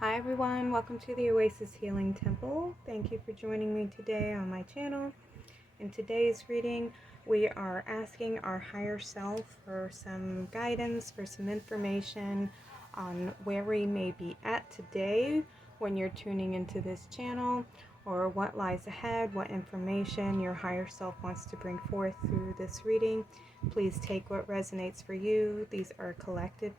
Hi everyone, welcome to the Oasis Healing Temple. Thank you for joining me today on my channel. In today's reading, we are asking our higher self for some guidance, for some information on where we may be at today when you're tuning into this channel, or what lies ahead, what information your higher self wants to bring forth through this reading. Please take what resonates for you. These are collective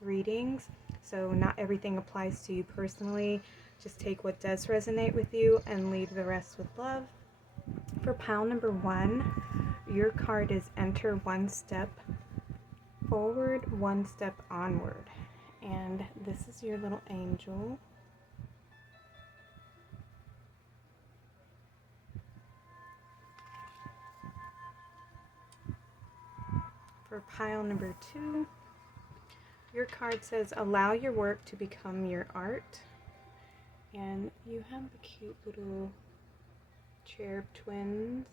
readings, so not everything applies to you personally. Just take what does resonate with you and leave the rest with love. For pile number 1, your card is enter one step forward, one step onward. And this is your little angel. For pile number 2, your card says, allow your work to become your art. And you have the cute little cherub twins.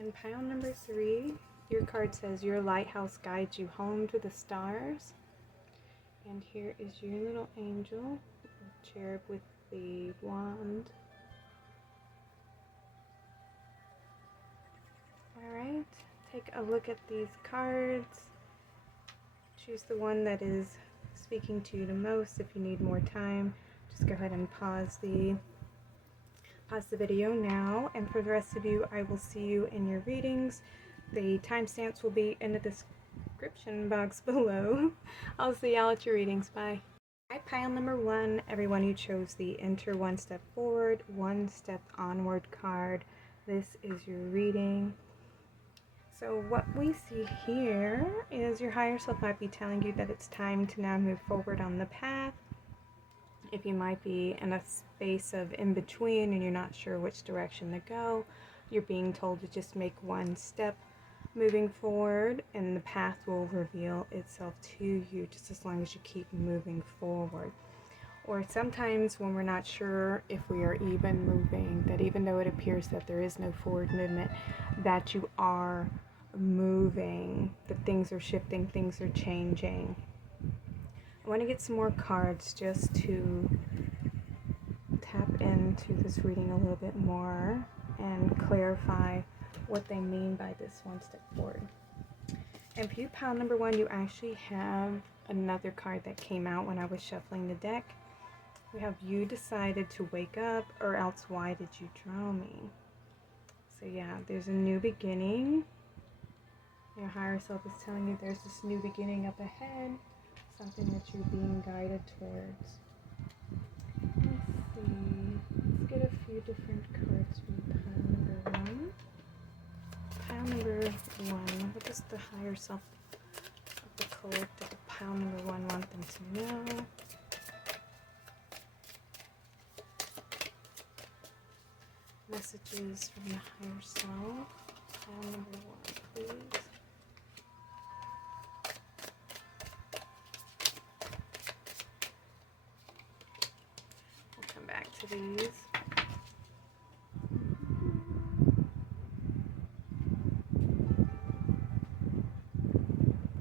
And pile number 3, your card says, your lighthouse guides you home to the stars. And here is your little angel, cherub with the wand. Alright, take a look at these cards. Choose the one that is speaking to you the most. If you need more time, just go ahead and pause the video now. And for the rest of you, I will see you in your readings. The timestamps will be in the description box below. I'll see y'all at your readings. Bye. Alright, pile number 1, everyone who chose the enter one step forward, one step onward card. This is your reading. So what we see here is your higher self might be telling you that it's time to now move forward on the path. If you might be in a space of in between and you're not sure which direction to go, you're being told to just make one step moving forward and the path will reveal itself to you, just as long as you keep moving forward. Or sometimes when we're not sure if we are even moving, that even though it appears that there is no forward movement, that you are moving, that things are shifting, things are changing. I want to get some more cards just to tap into this reading a little bit more and clarify what they mean by this one step forward. And for you, pile number 1, you actually have another card that came out when I was shuffling the deck. We have you decided to wake up, or else why did you draw me? So yeah, there's a new beginning. Your higher self is telling you there's this new beginning up ahead, something that you're being guided towards. Let's see. Let's get a few different cards from pile number 1. Pile number 1, what does the higher self of the collective of pile number 1 want them to know? Messages from the higher self. Pile number 1, please. We'll come back to these.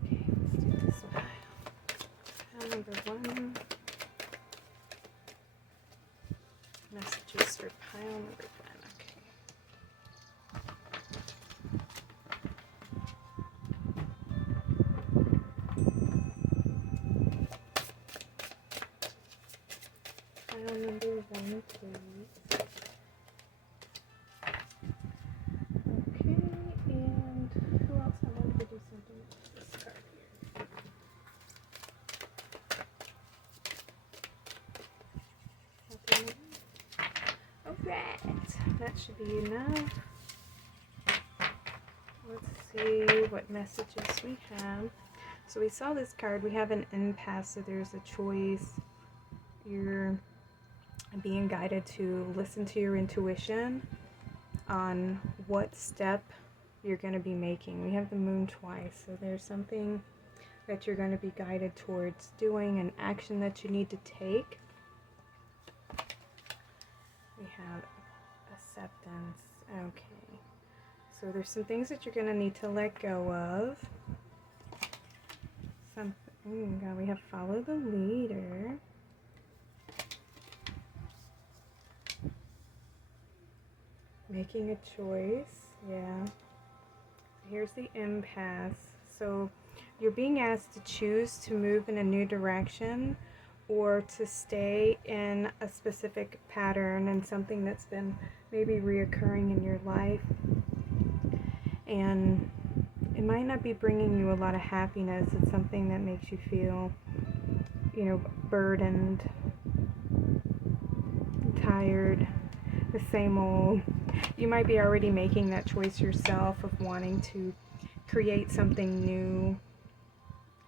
Okay, let's do this pile. Pile number 1. Messages for pile number 1. Pile number 1, please. Okay, and who else? I wanted to do something with this card here. Nothing more? Alright, that should be enough. Let's see what messages we have. So we saw this card. We have an impasse, so there's a choice. You're being guided to listen to your intuition on what step you're going to be making. We have the moon twice, so there's something that you're going to be guided towards doing, an action that you need to take. We have acceptance. Okay. So there's some things that you're going to need to let go of. God, we have follow the leader. Making a choice. Yeah. Here's the impasse. So you're being asked to choose to move in a new direction or to stay in a specific pattern and something that's been maybe reoccurring in your life. And it might not be bringing you a lot of happiness. It's something that makes you feel, burdened, tired, the same old. You might be already making that choice yourself of wanting to create something new,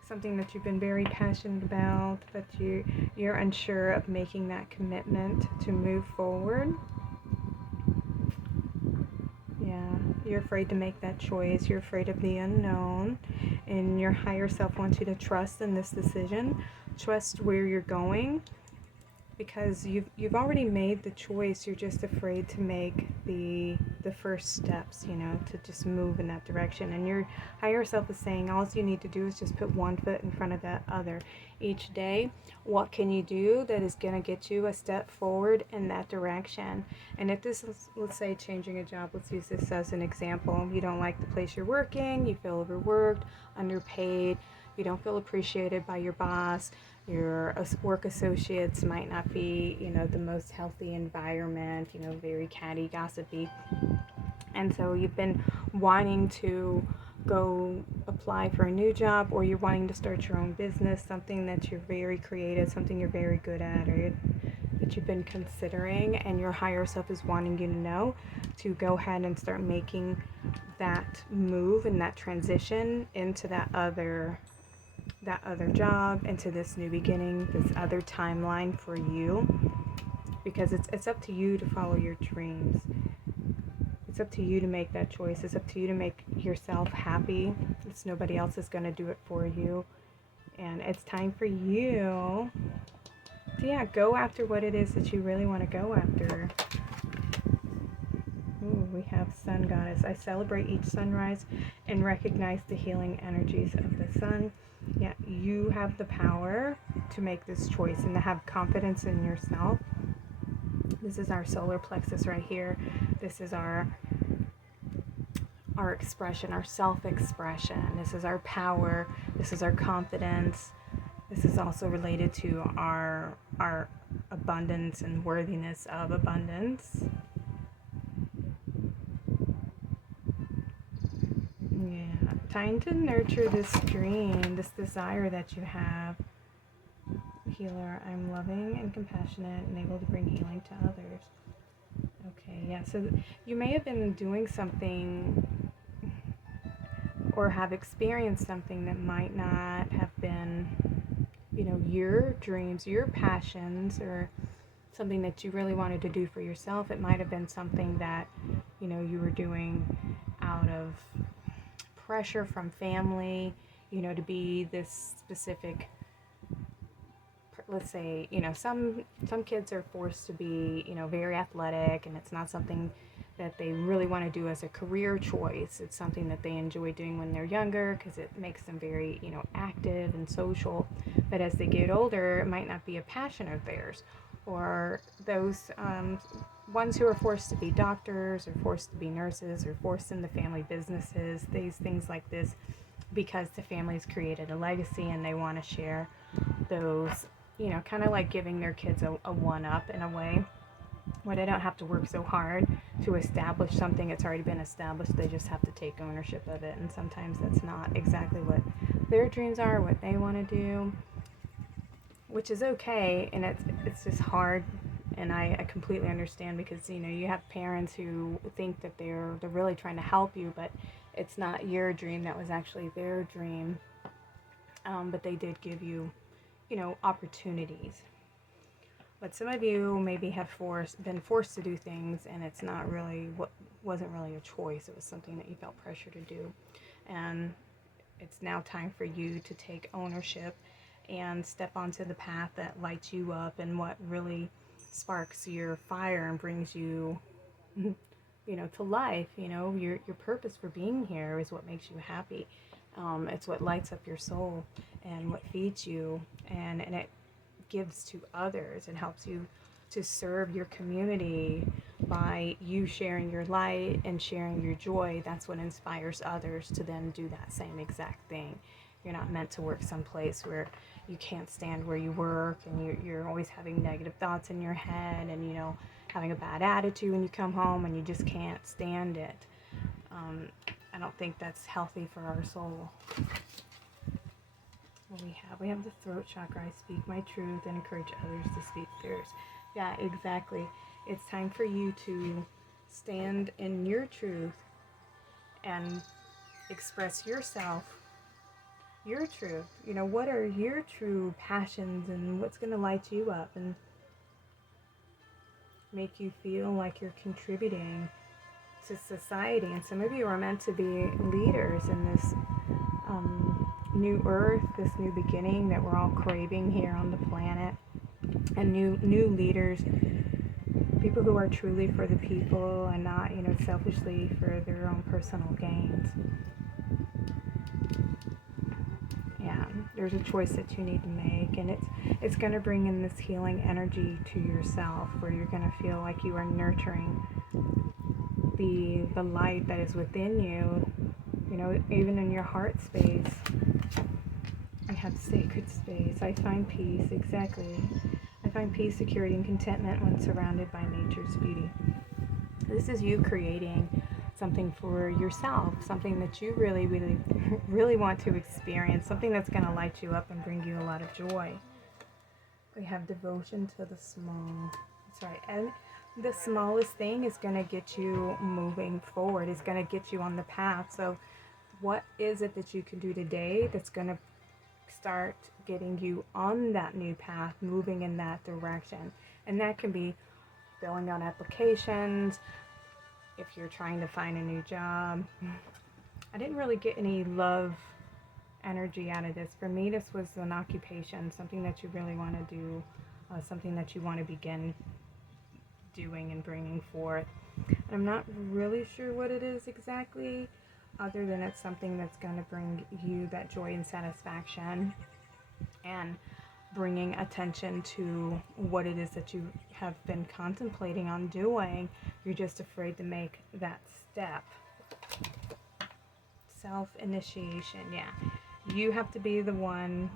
something that you've been very passionate about, but you're unsure of making that commitment to move forward. Yeah, you're afraid to make that choice. You're afraid of the unknown, and your higher self wants you to trust in this decision. Trust where you're going, because you've already made the choice. You're just afraid to make the first steps, to just move in that direction. And your higher self is saying all you need to do is just put one foot in front of the other each day. What can you do that is going to get you a step forward in that direction? And if this is, let's say, changing a job, let's use this as an example. You don't like the place you're working, you feel overworked, underpaid, you don't feel appreciated by your boss, your work associates might not be, the most healthy environment, very catty, gossipy. And so you've been wanting to go apply for a new job, or you're wanting to start your own business, something that you're very creative, something you're very good at, or that you've been considering, and your higher self is wanting you to know to go ahead and start making that move and that transition into that other job, into this new beginning, this other timeline for you, because it's up to you to follow your dreams. It's up to you to make that choice. It's up to you to make yourself happy. It's nobody else is going to do it for you. And it's time for you to, go after what it is that you really want to go after. Ooh, we have Sun Goddess. I celebrate each sunrise and recognize the healing energies of the sun. Yeah, you have the power to make this choice and to have confidence in yourself. This is our solar plexus right here. This is our expression, our self-expression. This is our power. This is our confidence. This is also related to our abundance and worthiness of abundance. Yeah, time to nurture this dream, this desire that you have. Healer, I'm loving and compassionate and able to bring healing to others. Okay, yeah, so you may have been doing something or have experienced something that might not have been, your dreams, your passions, or something that you really wanted to do for yourself. It might have been something that, you were doing out of pressure from family, to be this specific, let's say, some kids are forced to be, very athletic, and it's not something that they really want to do as a career choice. It's something that they enjoy doing when they're younger because it makes them very, active and social. But as they get older, it might not be a passion of theirs. Or those ones who are forced to be doctors or forced to be nurses or forced into family businesses, these things like this, because the family's created a legacy and they want to share those, kind of like giving their kids a one-up in a way, where they don't have to work so hard to establish something. It's already been established. They just have to take ownership of it. And sometimes that's not exactly what their dreams are, what they want to do, which is okay. And it's just hard. And I completely understand, because, you have parents who think that they're really trying to help you, but it's not your dream. That was actually their dream. But they did give you, opportunities. But some of you maybe have been forced to do things, and it's not really wasn't really a choice. It was something that you felt pressure to do. And it's now time for you to take ownership and step onto the path that lights you up and what really sparks your fire and brings you to life. Your purpose for being here is what makes you happy. It's what lights up your soul and what feeds you, and it gives to others and helps you to serve your community by you sharing your light and sharing your joy. That's what inspires others to then do that same exact thing. You're not meant to work someplace where you can't stand where you work, and you're always having negative thoughts in your head, and having a bad attitude when you come home and you just can't stand it. I don't think that's healthy for our soul. What we have the throat chakra. I speak my truth and encourage others to speak theirs. Yeah, exactly. It's time for you to stand in your truth and express yourself, your truth. What are your true passions, and what's going to light you up and make you feel like you're contributing to society. And some of you are meant to be leaders in this new earth, this new beginning that we're all craving here on the planet. And new leaders, people who are truly for the people and not, selfishly for their own personal gains. Yeah, there's a choice that you need to make, and it's going to bring in this healing energy to yourself, where you're going to feel like you are nurturing the light that is within you, even in your heart space. I have sacred space. I find peace, exactly. I find peace, security, and contentment when surrounded by nature's beauty. This is you creating something for yourself, something that you really, really, really want to experience, something that's going to light you up and bring you a lot of joy. We have devotion to the small. That's right. And the smallest thing is going to get you moving forward, is going to get you on the path. So what is it that you can do today that's going to start getting you on that new path, moving in that direction? And that can be filling out applications, if you're trying to find a new job. I didn't really get any love energy out of this. For me, this was an occupation, something that you really want to do, something that you want to begin doing and bringing forth. And I'm not really sure what it is exactly, other than it's something that's going to bring you that joy and satisfaction, and bringing attention to what it is that you have been contemplating on doing. You're just afraid to make that step. Self-initiation, yeah. You have to be the one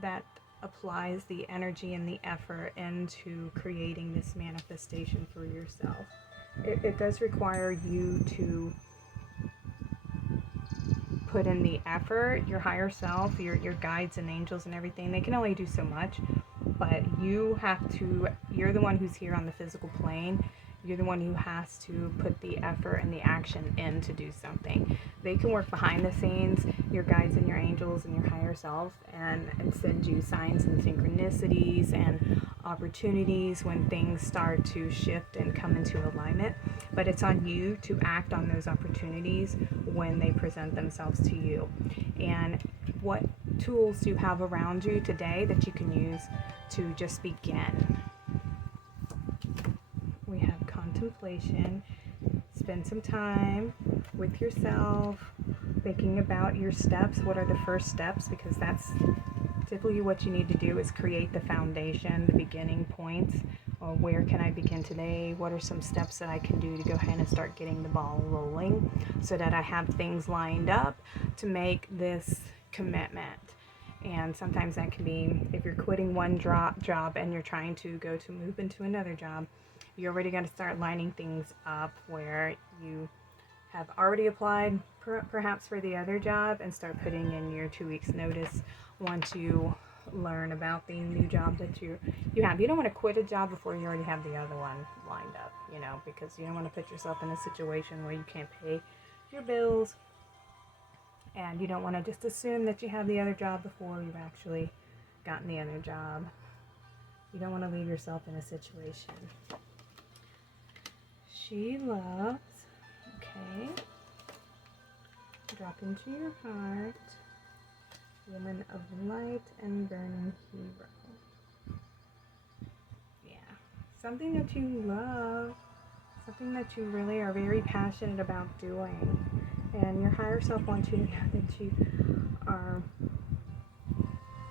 that applies the energy and the effort into creating this manifestation for yourself. It does require you to put in the effort. Your higher self, your guides and angels and everything, they can only do so much, but you're the one who's here on the physical plane. You're the one who has to put the effort and the action in to do something. They can work behind the scenes, your guides and your angels and your higher self, and send you signs and synchronicities and opportunities when things start to shift and come into alignment. But it's on you to act on those opportunities when they present themselves to you. And what tools do you have around you today that you can use to just begin? We have contemplation. Spend some time with yourself, thinking about your steps. What are the first steps? Because that's typically what you need to do, is create the foundation, the beginning points. Where can I begin today? What are some steps that I can do to go ahead and start getting the ball rolling, so that I have things lined up to make this commitment? And sometimes that can be, if you're quitting one job and you're trying to move into another job, you're already going to start lining things up where you have already applied perhaps for the other job, and start putting in your 2 weeks notice once you learn about the new job that you have. You don't want to quit a job before you already have the other one lined up, because you don't want to put yourself in a situation where you can't pay your bills, and you don't want to just assume that you have the other job before you've actually gotten the other job. You don't want to leave yourself in a situation. She loves, okay, drop into your heart, woman of light and burning hero. Yeah, something that you love, something that you really are very passionate about doing. And your higher self wants you to know that you are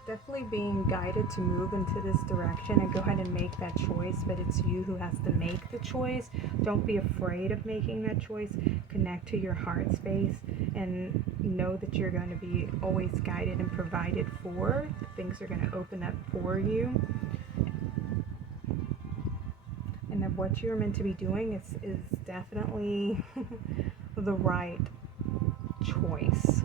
definitely being guided to move into this direction and go ahead and make that choice, but it's you who has to make the choice. Don't be afraid of making that choice. Connect to your heart space and know that you're going to be always guided and provided for. Things are going to open up for you, and that what you're meant to be doing is definitely the right choice.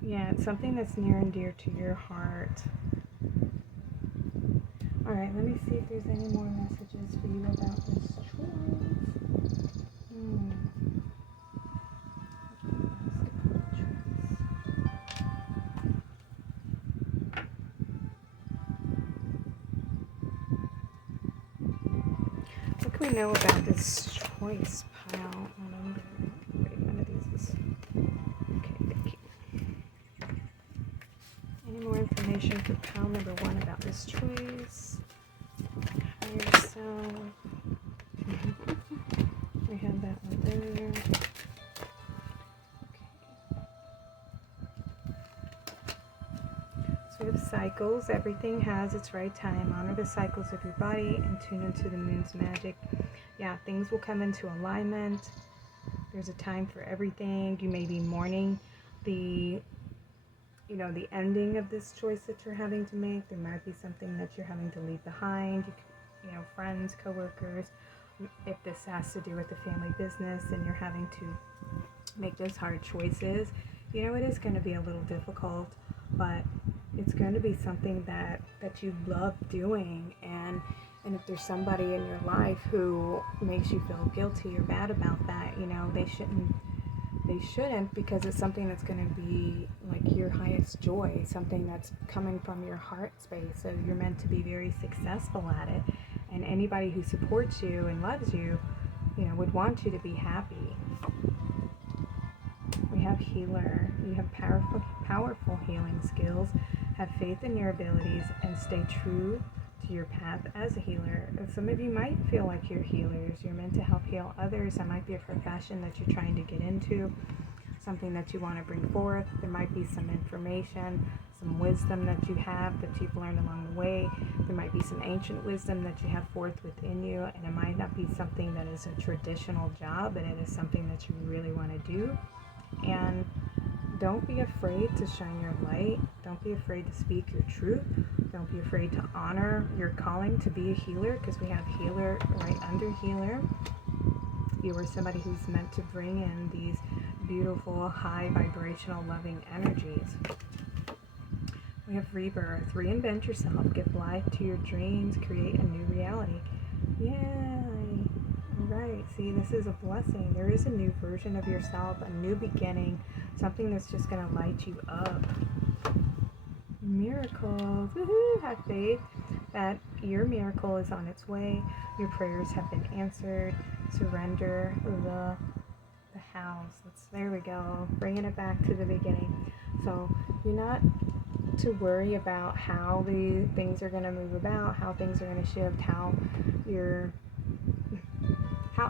Yeah, it's something that's near and dear to your heart. Alright, let me see if there's any more messages for you about this choice. What can we know about this choice pile? Wait, one of these is... Okay, thank you. Any more information for pile number 1 about this choice? Higher self. We have that one there. We have cycles. Everything has its right time. Honor the cycles of your body and tune into the moon's magic. Yeah, things will come into alignment. There's a time for everything. You may be mourning the ending of this choice that you're having to make. There might be something that you're having to leave behind. Friends, coworkers. If this has to do with the family business and you're having to make those hard choices, it is going to be a little difficult, but it's going to be something that you love doing. And if there's somebody in your life who makes you feel guilty or bad about that, they shouldn't, because it's something that's going to be like your highest joy, something that's coming from your heart space. So you're meant to be very successful at it, and anybody who supports you and loves you, would want you to be happy. We have healer. You have powerful healing skills. Have faith in your abilities and stay true to your path as a healer. Some of you might feel like you're healers. You're meant to help heal others. That might be a profession that you're trying to get into, something that you want to bring forth. There might be some information, some wisdom that you have that you've learned along the way. There might be some ancient wisdom that you have forth within you, and it might not be something that is a traditional job, but it is something that you really want to do. And don't be afraid to shine your light. Don't be afraid to speak your truth. Don't be afraid to honor your calling to be a healer, because we have healer right under healer. You are somebody who's meant to bring in these beautiful, high vibrational, loving energies. We have rebirth. Reinvent yourself. Give life to your dreams. Create a new reality. Yay! Right, see, this is a blessing. There is a new version of yourself, a new beginning, something that's just going to light you up. Miracles. Woohoo! Have faith that your miracle is on its way. Your prayers have been answered. Surrender the house. There we go. Bringing it back to the beginning. So you're not to worry about how the things are going to move about, how things are going to shift, how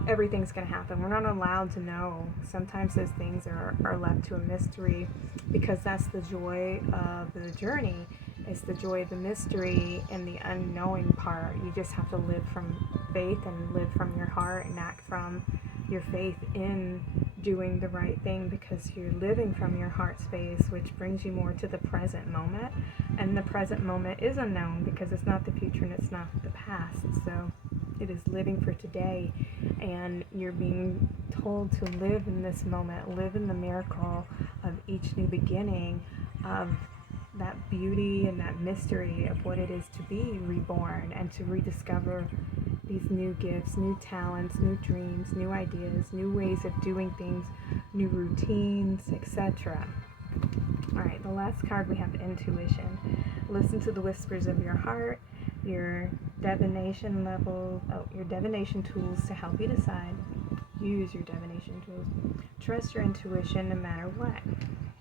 everything's going to happen. We're not allowed to know. Sometimes those things are left to a mystery, because that's the joy of the journey. It's the joy of the mystery and the unknowing part. You just have to live from faith and live from your heart and act from your faith in doing the right thing, because you're living from your heart space, which brings you more to the present moment. And the present moment is unknown, because it's not the future and it's not the past. So it is living for today, and you're being told to live in this moment, live in the miracle of each new beginning, of that beauty and that mystery of what it is to be reborn and to rediscover these new gifts, new talents, new dreams, new ideas, new ways of doing things, new routines, etc. Alright, the last card we have intuition. Listen to the whispers of your heart, your divination level, your divination tools to help you decide. Use your divination tools. Trust your intuition no matter what.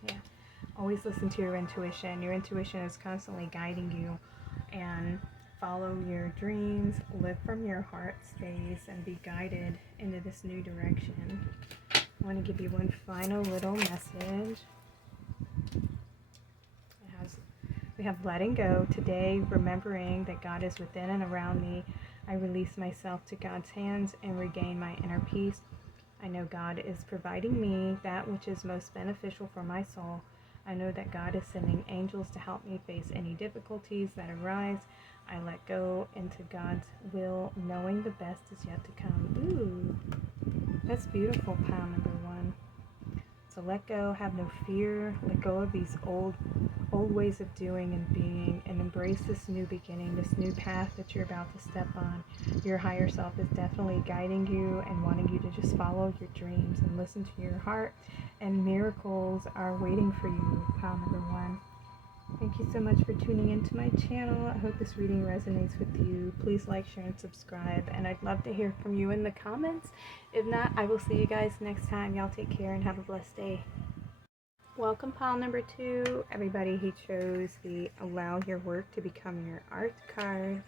Yeah. Always listen to your intuition. Your intuition is constantly guiding you, and follow your dreams, live from your heart space, and be guided into this new direction. I want to give you one final little message. We have letting go. Today, remembering that God is within and around me, I release myself to God's hands and regain my inner peace. I know God is providing me that which is most beneficial for my soul. I know that God is sending angels to help me face any difficulties that arise. I let go into God's will, knowing the best is yet to come. Ooh, that's beautiful, pile number 1. So let go, have no fear, let go of these old ways of doing and being, and embrace this new beginning, this new path that you're about to step on. Your higher self is definitely guiding you and wanting you to just follow your dreams and listen to your heart, and miracles are waiting for you, pile number 1. Thank you so much for tuning into my channel. I hope this reading resonates with you. Please like, share, and subscribe, and I'd love to hear from you in the comments. If not, I will see you guys next time. Y'all take care and have a blessed day. Welcome, pile number 2. Everybody who chose the Allow Your Work to Become Your Art card.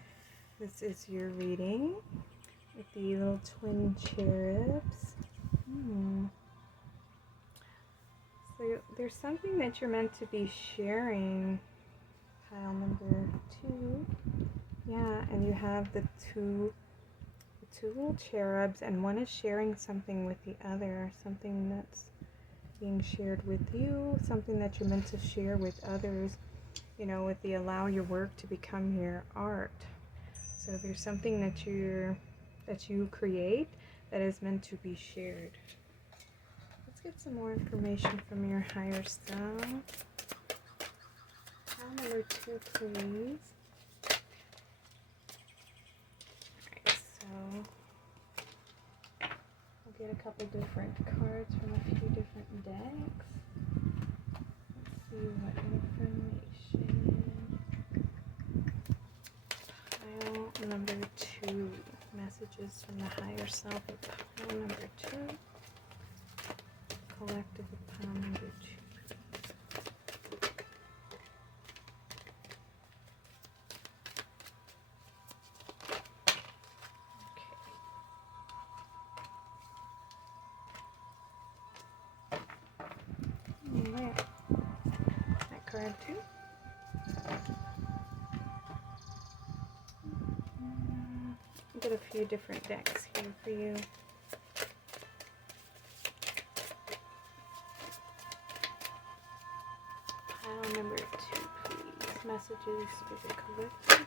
This is your reading with the little twin cherubs. So there's something that you're meant to be sharing, pile number 2. Yeah, and you have the two little cherubs, and one is sharing something with the other, something that's being shared with you, something that you're meant to share with others, you know, with the Allow Your Work to Become Your Art. So there's something that you create that is meant to be shared. Let's get some more information from your higher self. Pile number 2, please. Alright, so I'll get a couple different cards from a few different decks. Let's see what information. Pile number 2. Messages from the higher self of pile number 2. Collective of pile number 2. Okay. There. That card too. I'll get a few different decks here for you. Pile number 2, please. Messages for the collective.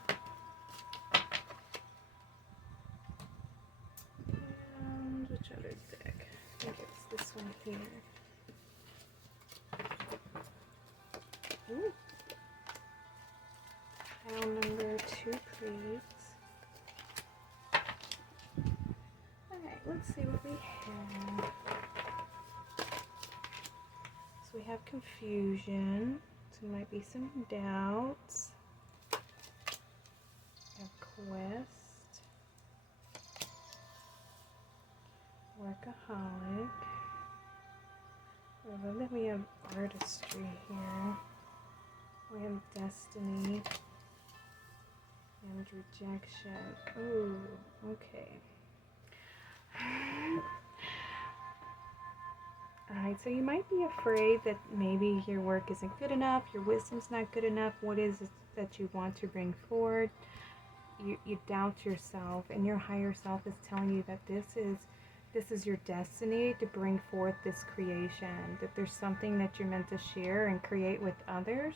And which other deck? I think it's this one here. Ooh. Pile number 2, please. Alright, let's see what we have. So we have confusion. So there might be some doubts. We have quest. Workaholic. And then we have artistry here. We have destiny. And rejection. Oh, okay. Alright, so you might be afraid that maybe your work isn't good enough, your wisdom's not good enough. What is it that you want to bring forward? You doubt yourself, and your higher self is telling you that this is your destiny to bring forth this creation, that there's something that you're meant to share and create with others,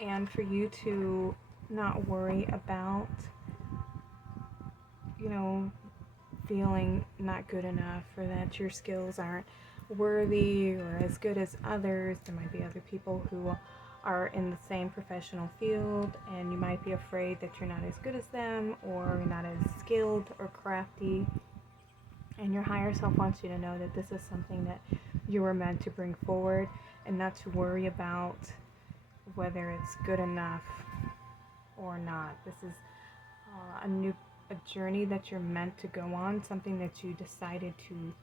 and for you to not worry about, you know, feeling not good enough, or that your skills aren't worthy or as good as others. There might be other people who are in the same professional field, and you might be afraid that you're not as good as them, or you're not as skilled or crafty. And your higher self wants you to know that this is something that you were meant to bring forward, and not to worry about whether it's good enough or not. This is a journey that you're meant to go on, something that you decided to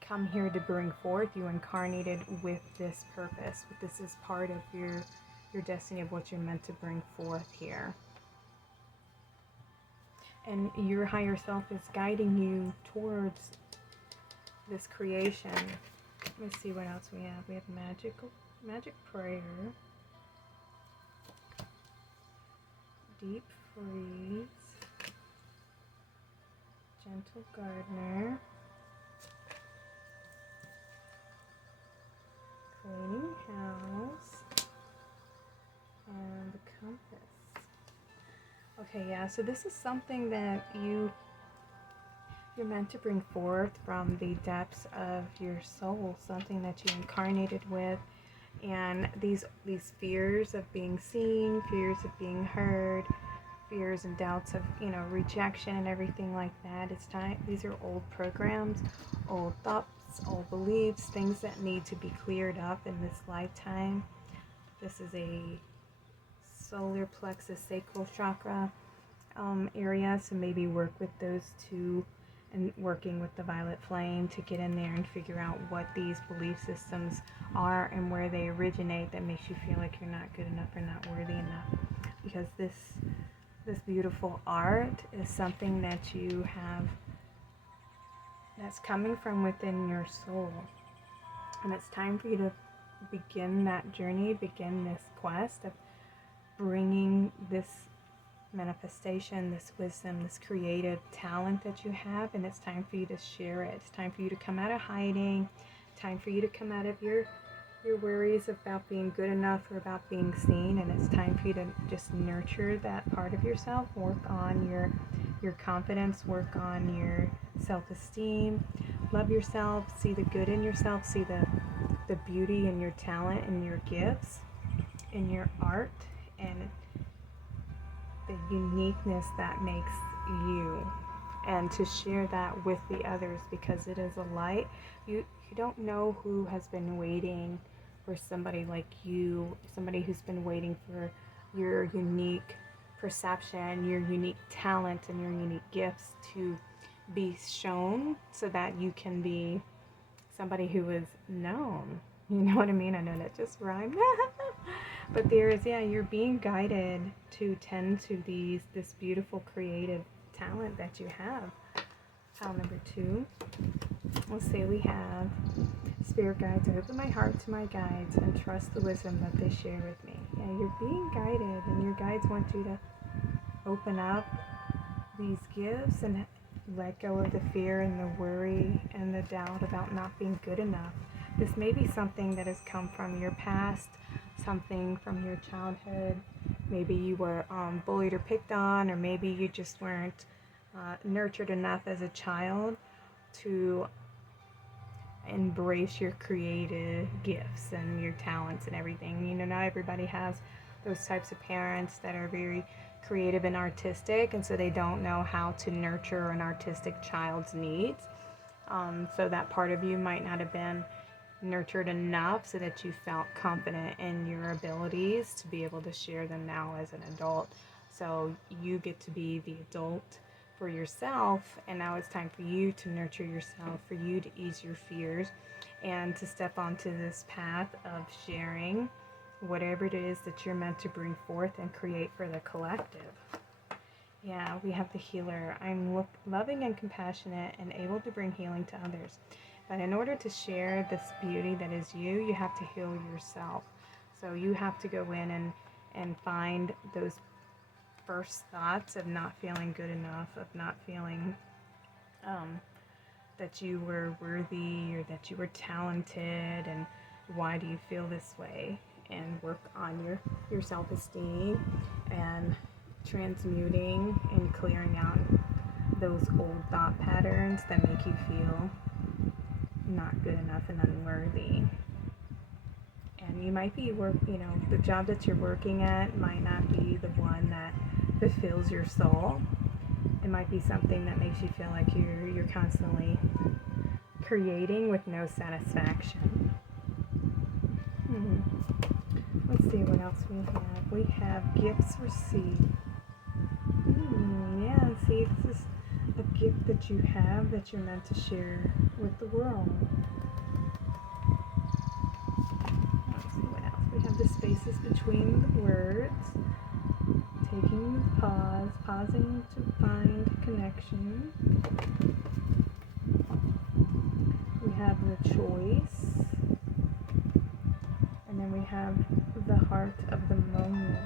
come here to bring forth. You incarnated with this purpose. This is part of your destiny of what you're meant to bring forth here. And your higher self is guiding you towards this creation. Let's see what else we have. We have magic prayer, deep freeze, gentle gardener, cleaning house, and the compass. Okay, yeah, so this is something that you're meant to bring forth from the depths of your soul, something that you incarnated with. And these fears of being seen, fears of being heard, fears and doubts of, you know, rejection and everything like that. It's time. These are old programs, old thoughts, old beliefs, things that need to be cleared up in this lifetime. This is a solar plexus sacral chakra area, so maybe work with those two, and working with the violet flame to get in there and figure out what these belief systems are and where they originate that makes you feel like you're not good enough or not worthy enough. Because this beautiful art is something that you have that's coming from within your soul. And it's time for you to begin that journey, begin this quest of bringing this manifestation, this wisdom, this creative talent that you have, and it's time for you to share it. It's time for you to come out of hiding, time for you to come out of your worries about being good enough or about being seen, and it's time for you to just nurture that part of yourself, work on your confidence, work on your self-esteem, love yourself, see the good in yourself, see the beauty in your talent and your gifts, in your art, and the uniqueness that makes you, and to share that with the others, because it is a light. You don't know who has been waiting for somebody like you, somebody who's been waiting for your unique perception, your unique talent, and your unique gifts to be shown so that you can be somebody who is known. You know what I mean? I know that just rhymed. But you're being guided to tend to this beautiful creative talent that you have. Pile number 2. Let's say we have spirit guides. I open my heart to my guides and trust the wisdom that they share with me. Yeah, you're being guided, and your guides want you to open up these gifts and let go of the fear and the worry and the doubt about not being good enough. This may be something that has come from your past, something from your childhood. Maybe you were bullied or picked on, or maybe you just weren't nurtured enough as a child to embrace your creative gifts and your talents and everything. You know, not everybody has those types of parents that are very creative and artistic, and so they don't know how to nurture an artistic child's needs. So that part of you might not have been nurtured enough so that you felt confident in your abilities to be able to share them now as an adult. So you get to be the adult for yourself, and now it's time for you to nurture yourself, for you to ease your fears, and to step onto this path of sharing whatever it is that you're meant to bring forth and create for the collective. Yeah, we have the healer. I'm loving and compassionate and able to bring healing to others. But in order to share this beauty that is you, you have to heal yourself. So you have to go in and find those first thoughts of not feeling good enough, of not feeling that you were worthy or that you were talented, and why do you feel this way, and work on your self-esteem and transmuting and clearing out those old thought patterns that make you feel not good enough and unworthy. And you might be the job that you're working at might not be the one that fulfills your soul. It might be something that makes you feel like you're constantly creating with no satisfaction. Let's see what else we have. We have gifts received. Yeah, see, this is a gift that you have that you're meant to share with the world. Let's see what else. We have the space spaces between the words, taking the pause, pausing to find connection. We have the choice, and then we have the heart of the moment.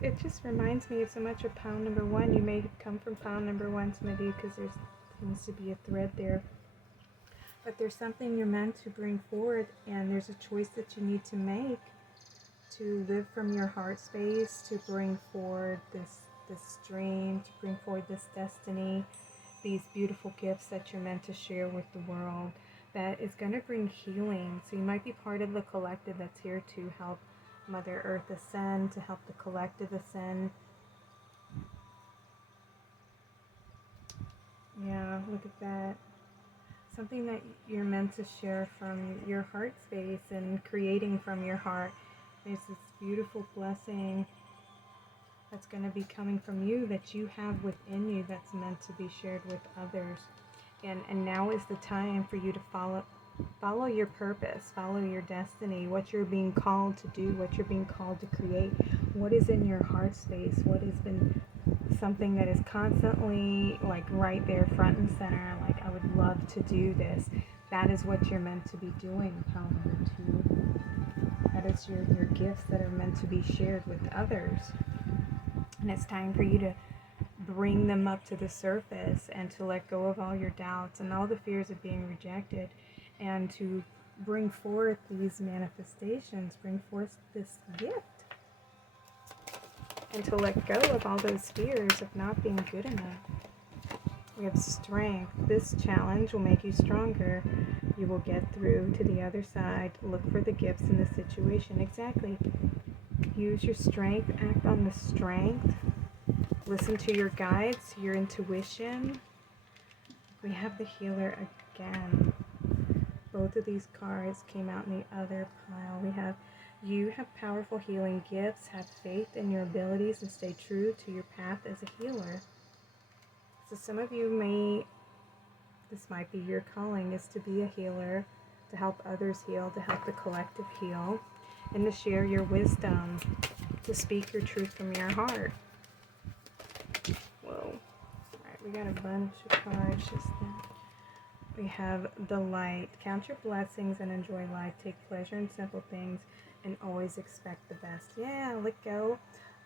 It just reminds me so much of pile number 1. You may come from pile number 1, some of you, because there seems to be a thread there. But there's something you're meant to bring forward, and there's a choice that you need to make to live from your heart space, to bring forward this dream, to bring forward this destiny, these beautiful gifts that you're meant to share with the world, that is going to bring healing. So you might be part of the collective that's here to help Mother Earth ascend, to help the collective ascend. Yeah, look at that. Something that you're meant to share from your heart space and creating from your heart. There's this beautiful blessing that's going to be coming from you, that you have within you, that's meant to be shared with others. And now is the time for you to follow your purpose, follow your destiny, what you're being called to do, what you're being called to create, what is in your heart space, what has been something that is constantly like right there front and center, like I would love to do this. That is what you're meant to be doing, pile number 2. That is your gifts that are meant to be shared with others. And it's time for you to bring them up to the surface and to let go of all your doubts and all the fears of being rejected, and to bring forth these manifestations, bring forth this gift, and to let go of all those fears of not being good enough. We have strength. This challenge will make you stronger. You will get through to the other side. Look for the gifts in the situation. Exactly. Use your strength. Act on the strength. Listen to your guides, your intuition. We have the healer again. Both of these cards came out in the other pile. We have, you have powerful healing gifts. Have faith in your abilities and stay true to your path as a healer. So some of you this might be your calling, is to be a healer, to help others heal, to help the collective heal, and to share your wisdom, to speak your truth from your heart. Whoa. Alright, we got a bunch of cards just then. We have the light. Count your blessings and enjoy life. Take pleasure in simple things and always expect the best. Yeah, let go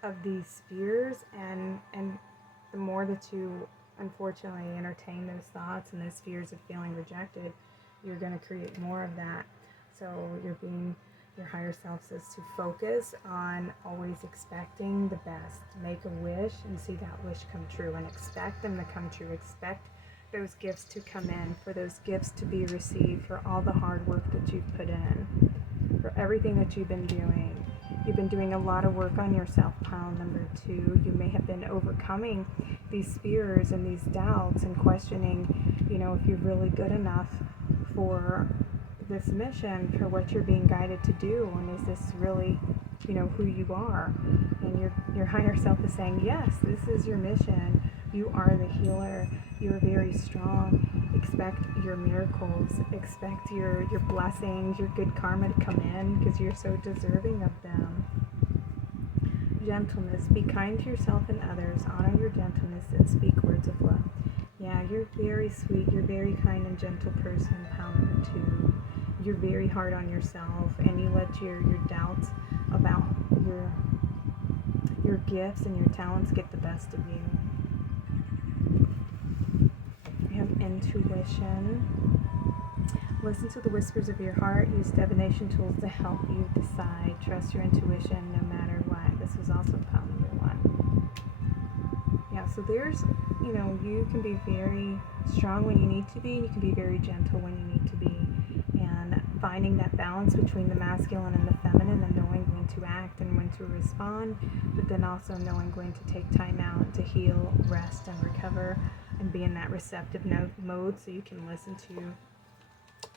of these fears, and the more that you unfortunately entertain those thoughts and those fears of feeling rejected, you're going to create more of that. So your higher self says to focus on always expecting the best. Make a wish and see that wish come true, and expect them to come true. Expect those gifts to come in, for those gifts to be received, for all the hard work that you've put in, for everything that you've been doing. You've been doing a lot of work on yourself, pile number 2. You may have been overcoming these fears and these doubts and questioning, if you're really good enough for this mission, for what you're being guided to do, and is this really, who you are? And your higher self is saying, yes, this is your mission. You are the healer. You're very strong. Expect your miracles. Expect your blessings, your good karma to come in, because you're so deserving of them. Gentleness. Be kind to yourself and others. Honor your gentleness and speak words of love. Yeah, you're very sweet. You're a very kind and gentle person, pile number 2. You're very hard on yourself, and you let your doubts about your gifts and your talents get the best of you. You have intuition. Listen to the whispers of your heart. Use divination tools to help you decide. Trust your intuition no matter what. This was also pile number 1. Yeah, so there's, you can be very strong when you need to be, and you can be very gentle when you need to be. And finding that balance between the masculine and the feminine, and knowing when to act and when to respond, but then also knowing when to take time out to heal, rest, and recover. and be in that receptive mode so you can listen to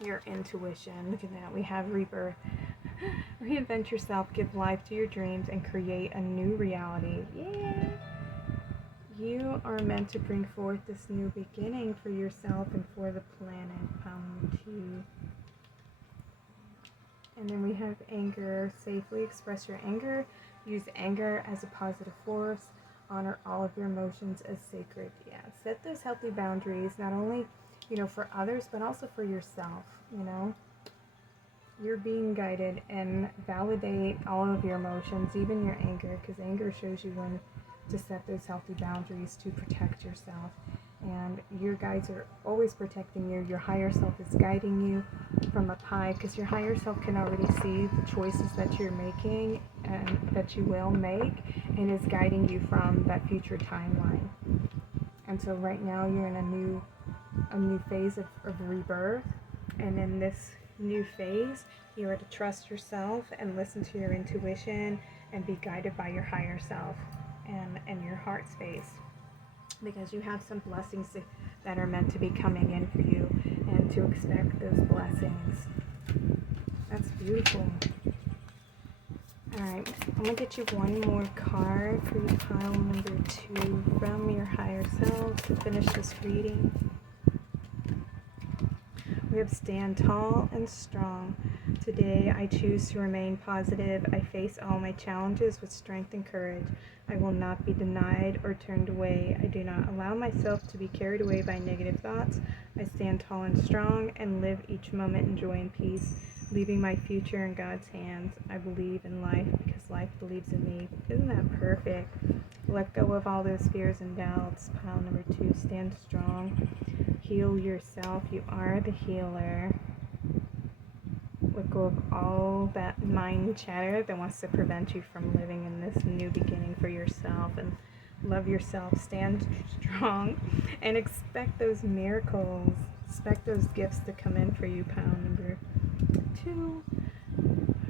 your intuition. Look at that. We have rebirth. Reinvent yourself, give life to your dreams, and create a new reality. Yay! You are meant to bring forth this new beginning for yourself and for the planet. Pound 2. And then we have anger. Safely express your anger. Use anger as a positive force. Honor all of your emotions as sacred. Yeah, set those healthy boundaries, not only, for others, but also for yourself, You're being guided, and validate all of your emotions, even your anger, because anger shows you when to set those healthy boundaries to protect yourself. And your guides are always protecting you. Your higher self is guiding you from up high, because your higher self can already see the choices that you're making and that you will make, and is guiding you from that future timeline. And so right now you're in a new phase of rebirth, and in this new phase you are to trust yourself and listen to your intuition and be guided by your higher self and your heart space, because you have some blessings that are meant to be coming in for you, and to expect those blessings. That's beautiful. Alright, I'm going to get you one more card for your pile number 2 from your higher self to finish this reading. We have stand tall and strong. Today I choose to remain positive. I face all my challenges with strength and courage. I will not be denied or turned away. I do not allow myself to be carried away by negative thoughts. I stand tall and strong and live each moment in joy and peace, leaving my future in God's hands. I believe in life because life believes in me. Isn't that perfect? Let go of all those fears and doubts. Pile number 2, stand strong. Heal yourself. You are the healer. Let go of all that mind chatter that wants to prevent you from living in this new beginning for yourself, and love yourself. Stand strong and expect those miracles. Expect those gifts to come in for you. Pile number 2.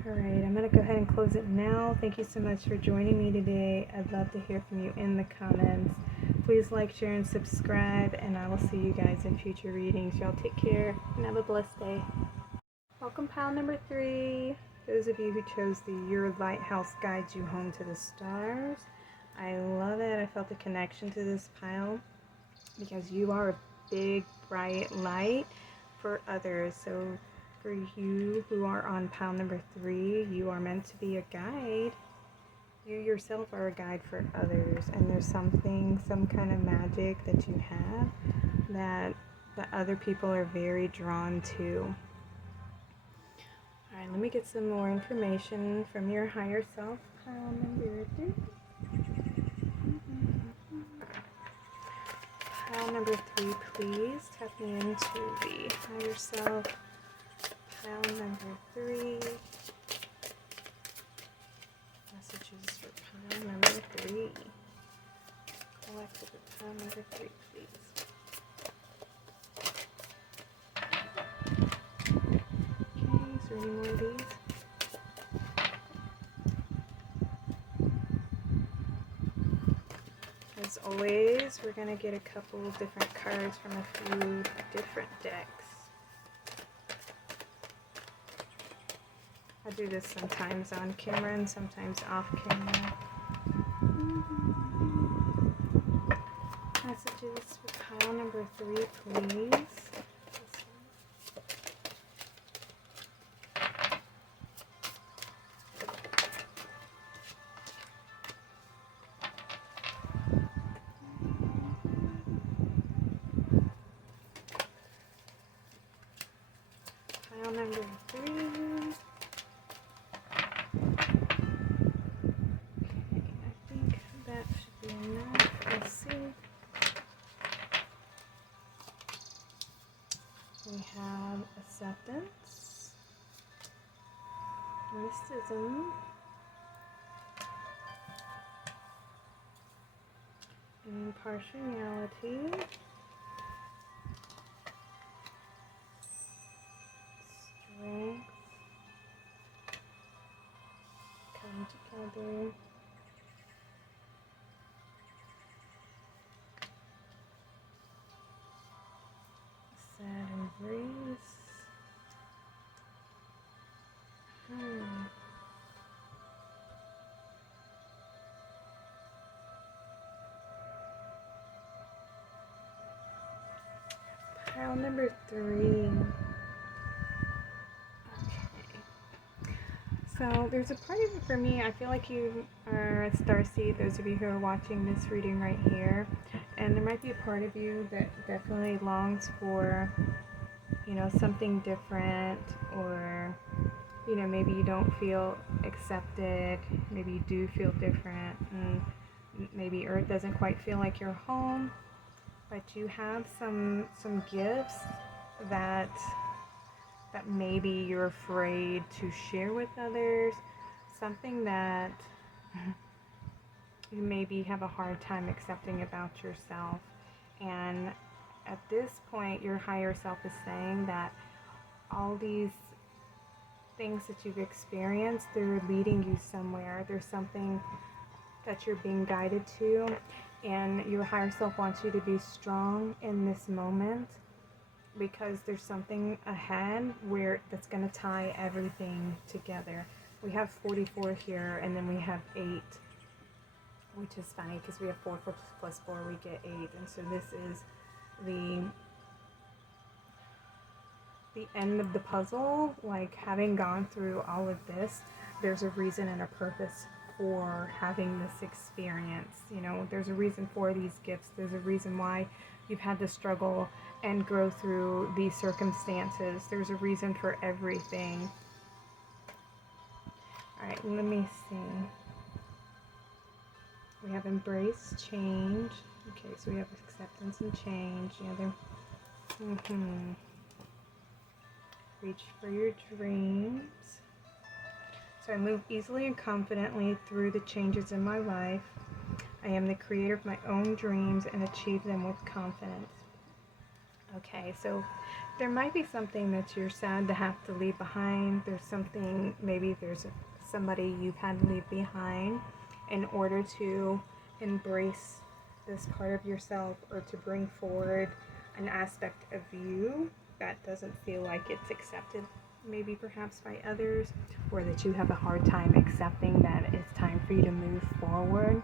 Alright, I'm going to go ahead and close it now. Thank you so much for joining me today. I'd love to hear from you in the comments. Please like, share, and subscribe, and I will see you guys in future readings. Y'all take care and have a blessed day. Welcome, pile number 3. Those of you who chose the Your Lighthouse Guides You Home to the Stars. I love it. I felt a connection to this pile because you are a big, bright light for others. So for you who are on pile number 3, you are meant to be a guide. You yourself are a guide for others, and there's some kind of magic that you have that other people are very drawn to. Alright, let me get some more information from your higher self. Pile number 3. Pile number 3, please tap me into the higher self. Pile number 3. Messages for pile number 3. Collective for pile number 3, please. Okay, is there any more of these? As always, we're going to get a couple different cards from a few different decks. I do this sometimes on camera and sometimes off camera. Messages for pile number 3, please. Pile number 3. We have acceptance, mysticism, impartiality, strength, come together, Pile number 3. So there's a part of it for me, I feel like you are a starseed, those of you who are watching this reading right here, and there might be a part of you that definitely longs for, you know, something different, or, you know, maybe you don't feel accepted, maybe you do feel different, and maybe Earth doesn't quite feel like your home, but you have some gifts that maybe you're afraid to share with others, something that you maybe have a hard time accepting about yourself. And at this point, your higher self is saying that all these things that you've experienced, they're leading you somewhere. There's something that you're being guided to, and your higher self wants you to be strong in this moment, because there's something ahead where that's going to tie everything together. We have 44 here, and then we have 8, which is funny because we have 4 plus 4, we get 8, and so this is the end of the puzzle. Like, having gone through all of this, there's a reason and a purpose for having this experience. You know, there's a reason for these gifts. There's a reason why you've had to struggle and grow through these circumstances. There's a reason for everything. Alright, let me see. We have embrace change. Okay, so we have acceptance and change. Yeah, they're... Reach for your dreams. So I move easily and confidently through the changes in my life. I am the creator of my own dreams and achieve them with confidence. Okay, so there might be something that you're sad to have to leave behind. There's something, maybe there's somebody you've had to leave behind in order to embrace this part of yourself, or to bring forward an aspect of you that doesn't feel like it's accepted, maybe perhaps by others, or that you have a hard time accepting that it's time for you to move forward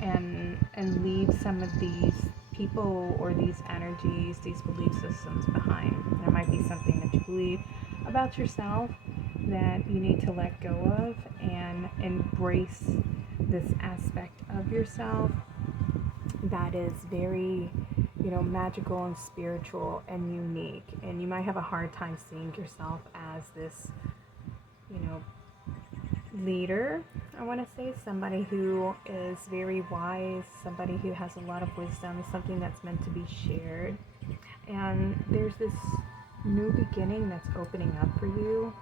and leave some of these people or these energies, these belief systems behind. There might be something that you believe about yourself that you need to let go of and embrace this aspect of yourself that is very, you know, magical and spiritual and unique. And you might have a hard time seeing yourself as this, you know, leader, I want to say, somebody who is very wise, somebody who has a lot of wisdom, something that's meant to be shared. And there's this new beginning that's opening up for you,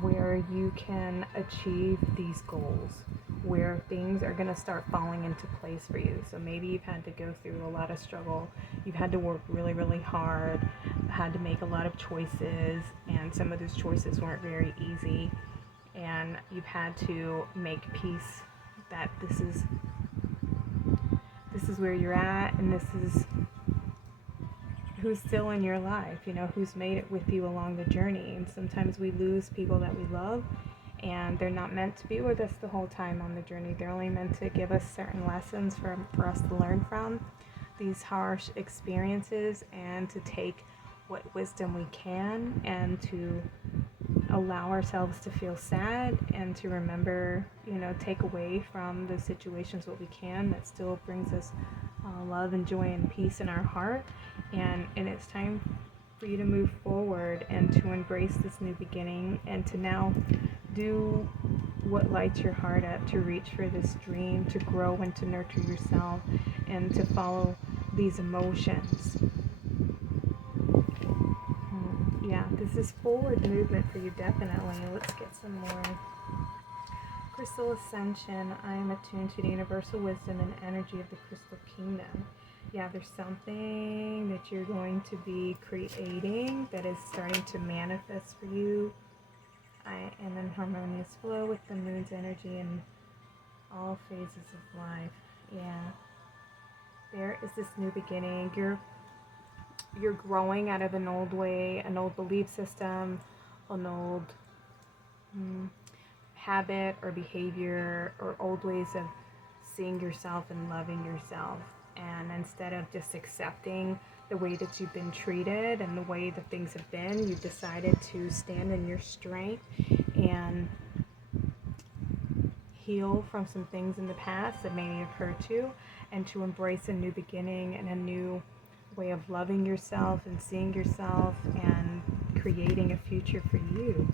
where you can achieve these goals, where things are going to start falling into place for you. So maybe you've had to go through a lot of struggle, you've had to work really, really hard, had to make a lot of choices, and some of those choices weren't very easy, and you've had to make peace that this is where you're at, and this is who's still in your life, you know, who's made it with you along the journey. And sometimes we lose people that we love, and they're not meant to be with us the whole time on the journey. They're only meant to give us certain lessons for us to learn from these harsh experiences, and to take what wisdom we can, and to allow ourselves to feel sad, and to remember, you know, take away from those situations what we can that still brings us love and joy and peace in our heart. And it's time for you to move forward and to embrace this new beginning, and to now do what lights your heart up, to reach for this dream, to grow and to nurture yourself, and to follow these emotions. Yeah, this is forward movement for you, definitely. Let's get some more. Crystal Ascension. I am attuned to the universal wisdom and energy of the Crystal Kingdom. Yeah, there's something that you're going to be creating that is starting to manifest for you. I am in harmonious flow with the moon's energy in all phases of life. Yeah. There is this new beginning. You're growing out of an old way, an old belief system, an old habit or behavior, or old ways of seeing yourself and loving yourself. And instead of just accepting the way that you've been treated and the way that things have been, you've decided to stand in your strength and heal from some things in the past that may have hurt you, and to embrace a new beginning and a new way of loving yourself and seeing yourself and creating a future for you.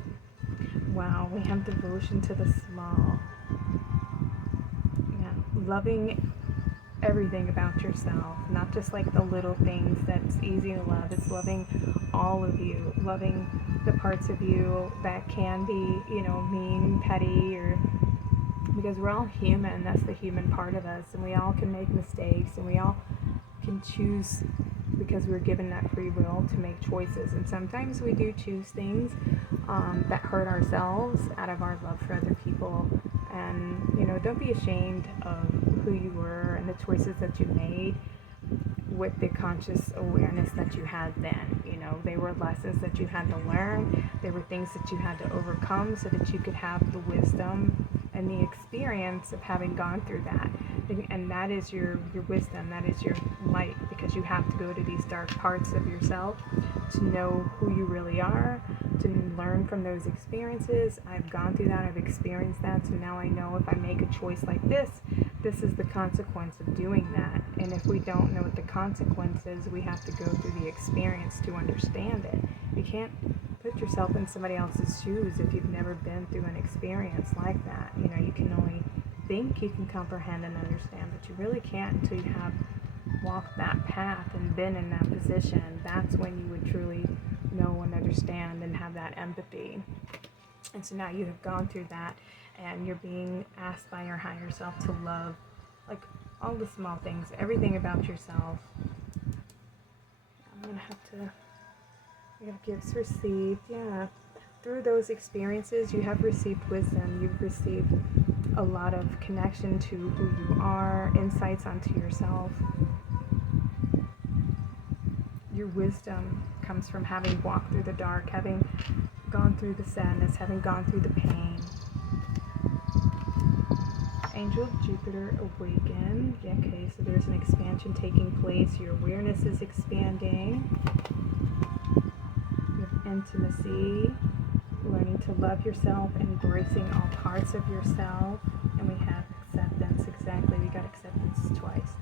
Wow, we have devotion to the small. Yeah, loving everything about yourself, not just like the little things that's easy to love. It's loving all of you, loving the parts of you that can be, mean, petty, or because we're all human. That's the human part of us, and we all can make mistakes, and we all can choose, because we're given that free will to make choices. And sometimes we do choose things that hurt ourselves out of our love for other people. And don't be ashamed of who you were and the choices that you made with the conscious awareness that you had then. They were lessons that you had to learn. They were things that you had to overcome so that you could have the wisdom and the experience of having gone through that. And that is your wisdom, that is your light, because you have to go to these dark parts of yourself to know who you really are, to learn from those experiences. I've gone through that, I've experienced that, so now I know if I make a choice like this is the consequence of doing that. And if we don't know what the consequence is, we have to go through the experience to understand it. You can't put yourself in somebody else's shoes if you've never been through an experience like that. You can only think you can comprehend and understand, but you really can't until you have walked that path and been in that position. That's when you would truly know and understand and have that empathy. And so now you have gone through that, and you're being asked by your higher self to love, like, all the small things, everything about yourself. I'm gonna have to, we have gifts received. Yeah, through those experiences you have received wisdom, you've received a lot of connection to who you are, insights onto yourself. Your wisdom comes from having walked through the dark, having gone through the sadness, having gone through the pain. Angel of Jupiter, awaken. Yeah, okay, so there's an expansion taking place. Your awareness is expanding. You have intimacy, learning to love yourself, embracing all parts of yourself. And we have acceptance. Exactly, we got acceptance twice.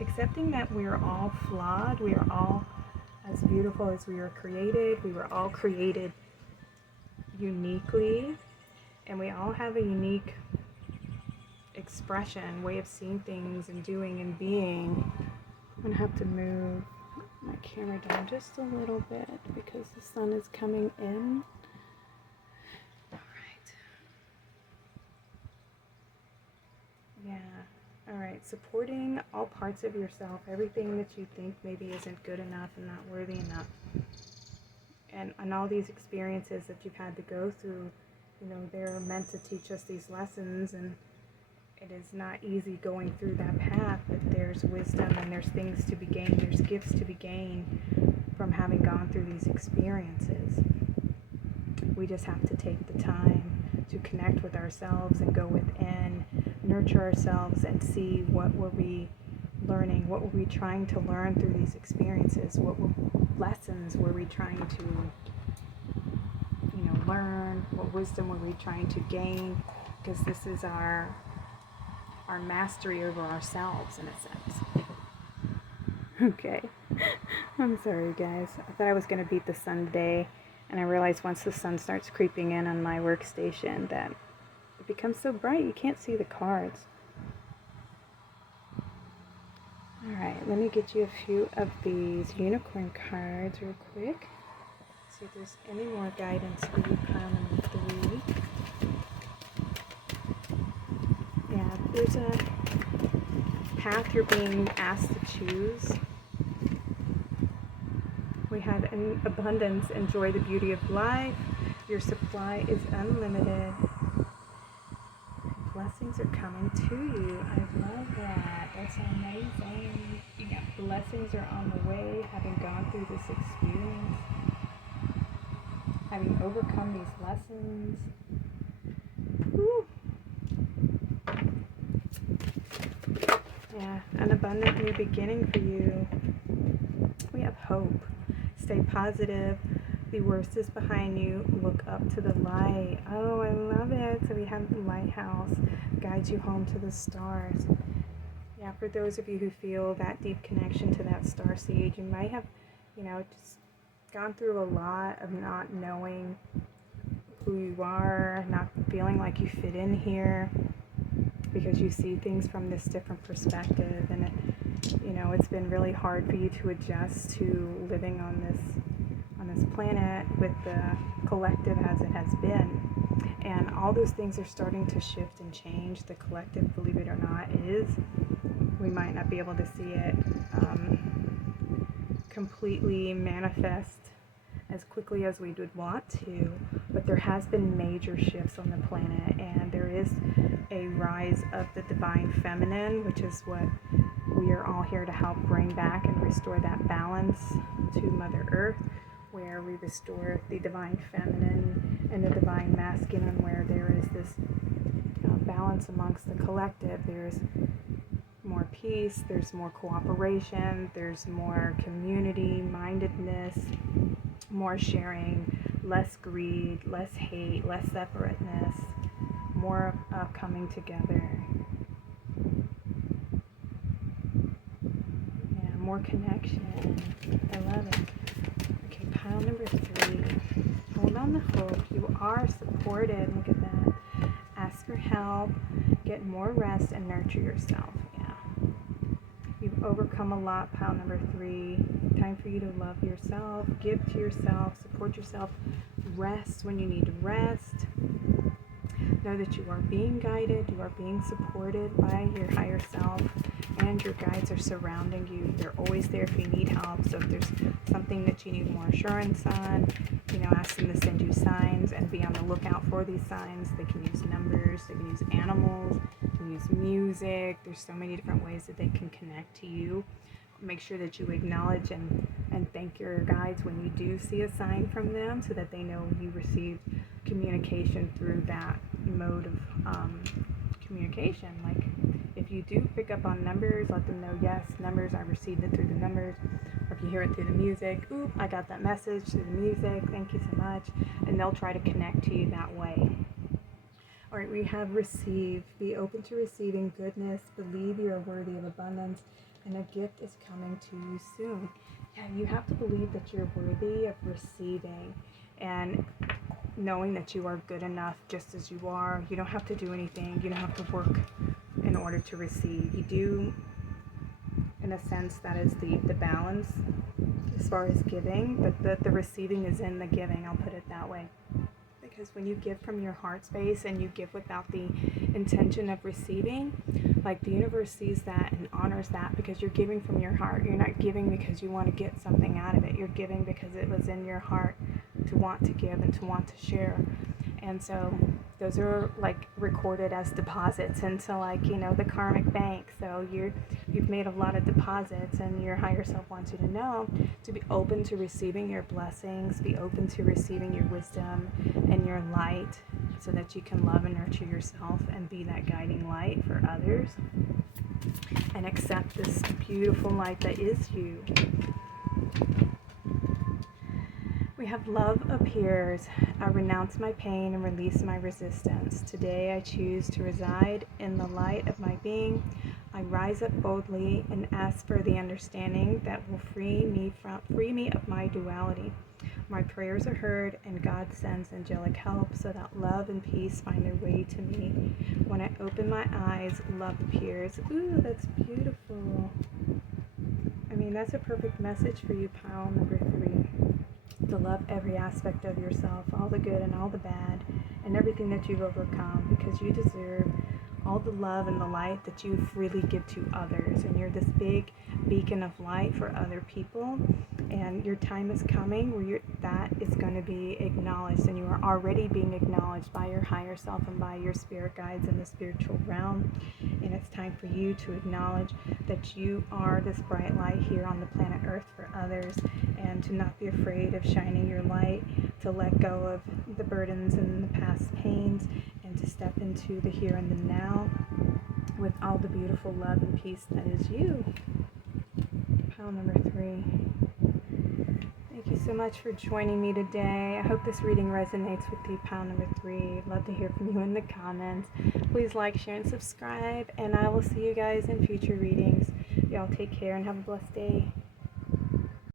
Accepting that we are all flawed, we are all as beautiful as we were created. We were all created uniquely, and we all have a unique expression, way of seeing things and doing and being. I'm gonna have to move my camera down just a little bit because the sun is coming in. Alright, supporting all parts of yourself, everything that you think maybe isn't good enough and not worthy enough. And all these experiences that you've had to go through, they're meant to teach us these lessons, and it is not easy going through that path, but there's wisdom and there's things to be gained, there's gifts to be gained from having gone through these experiences. We just have to take the time to connect with ourselves and go within, nurture ourselves, and see what were we learning, what were we trying to learn through these experiences, what lessons were we trying to learn, what wisdom were we trying to gain, because this is our mastery over ourselves in a sense. Okay, I'm sorry guys, I thought I was going to beat the sun today, and I realized once the sun starts creeping in on my workstation that it becomes so bright you can't see the cards. Alright, let me get you a few of these unicorn cards real quick. See if there's any more guidance for you, pile number 3. Yeah, there's a path you're being asked to choose. We have an abundance, enjoy the beauty of life. Your supply is unlimited. Blessings are coming to you. I love that. That's amazing. Yeah, blessings are on the way, having gone through this experience, having overcome these lessons. Woo. Yeah, an abundant new beginning for you. We have hope. Stay positive. The worst is behind you. Look up to the light. Oh, I love it. So we have the lighthouse. Guides you home to the stars. Yeah, for those of you who feel that deep connection to that star seed, you might have, just gone through a lot of not knowing who you are, not feeling like you fit in here, because you see things from this different perspective, and it's been really hard for you to adjust to living on this planet with the collective as it has been. And all those things are starting to shift and change. The collective, believe it or not, is. We might not be able to see it completely manifest as quickly as we would want to, but there has been major shifts on the planet, and there is a rise of the divine feminine, which is what we are all here to help bring back and restore that balance to Mother Earth, where we restore the divine feminine and the divine masculine, where there is this balance amongst the collective. There's more peace, there's more cooperation, there's more community mindedness, more sharing, less greed, less hate, less separateness, more coming together. Yeah, more connection. I love it. Okay, pile number 3. Hold on the hope. You are supported. Look at that. Ask for help. Get more rest and nurture yourself. Yeah. You've overcome a lot, pile number 3. Time for you to love yourself, give to yourself, support yourself, rest when you need to rest. Know that you are being guided, you are being supported by your higher self, and your guides are surrounding you. They're always there if you need help. So if there's something that you need more assurance on, ask them to send you signs and be on the lookout for these signs. They can use numbers, they can use animals, they can use music. There's so many different ways that they can connect to you. Make sure that you acknowledge and thank your guides when you do see a sign from them, so that they know you received communication through that mode of communication. Like, if you do pick up on numbers, let them know, yes, numbers, I received it through the numbers. Or if you hear it through the music, oop, I got that message through the music, thank you so much. And they'll try to connect to you that way. All right, we have receive. Be open to receiving goodness. Believe you are worthy of abundance, and a gift is coming to you soon. Yeah, you have to believe that you're worthy of receiving, and knowing that you are good enough just as you are. You don't have to do anything. You don't have to work in order to receive. You do, in a sense, that is the balance as far as giving, but the receiving is in the giving, I'll put it that way. Because when you give from your heart space and you give without the intention of receiving, like, the universe sees that and honors that, because you're giving from your heart. You're not giving because you want to get something out of it. You're giving because it was in your heart to want to give and to want to share. And so those are like recorded as deposits into, like, the karmic bank. So you've made a lot of deposits, and your higher self wants you to know to be open to receiving your blessings, be open to receiving your wisdom and your light, so that you can love and nurture yourself and be that guiding light for others, and accept this beautiful light that is you. We have love appears. I renounce my pain and release my resistance. Today I choose to reside in the light of my being. I rise up boldly and ask for the understanding that will free me of my duality. My prayers are heard, and God sends angelic help, so that love and peace find their way to me. When I open my eyes, love appears. Ooh, that's beautiful. I mean, that's a perfect message for you, pile number 3. To love every aspect of yourself, all the good and all the bad, and everything that you've overcome, because you deserve all the love and the light that you freely give to others. And you're this big beacon of light for other people, and your time is coming where that is going to be acknowledged, and you are already being acknowledged by your higher self and by your spirit guides in the spiritual realm. And it's time for you to acknowledge that you are this bright light here on the planet Earth for others, and to not be afraid of shining your light, to let go of the burdens and the past pains, and to step into the here and the now, with all the beautiful love and peace that is you. Pile number 3. Thank you so much for joining me today. I hope this reading resonates with you, pile number 3. Love to hear from you in the comments. Please like, share, and subscribe, and I will see you guys in future readings. Y'all take care and have a blessed day.